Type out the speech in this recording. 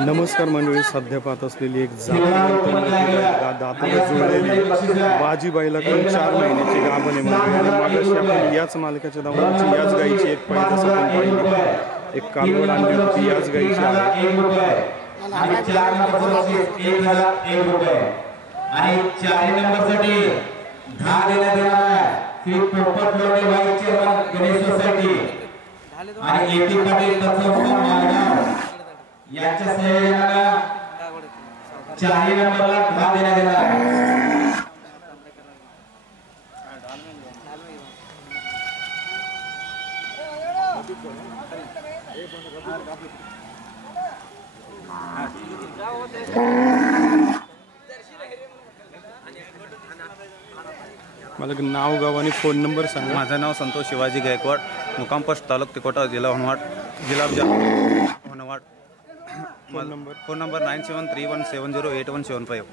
नमस्कार मंडळी, सध्या पाहत असलेली एक दाताला जुळलेली बाजी बैलाकडून 4 महिन्याची गाभण आहे मंडळी. आणि मागाशी आपण याच मालकाच्या दावणीची याच गाईची एक पैदास आपण पाहिली, एक कालवड आणली होती, याच गाईची आहे. आणि 4 नंबरसाठी 1001 रुपये आणि 4 नंबरसाठी 10 देण्यात येणार आहे. Shri Popat Lone vice chairman Ganesh society आणि एटी पाटील तत्सम मालगाव यांच्या सहयोगाने 4 नंबरला 10 देण्यात येणार आहे. मला नाव गाव आणि फोन नंबर सांगा. माझं नाव संतोष शिवाजी गायकवाड, मुक्काम पोस्ट तालुका तिकोटा, जिल्हा होनवाड, जिल्हा होनवाड. Phone number 9731708175.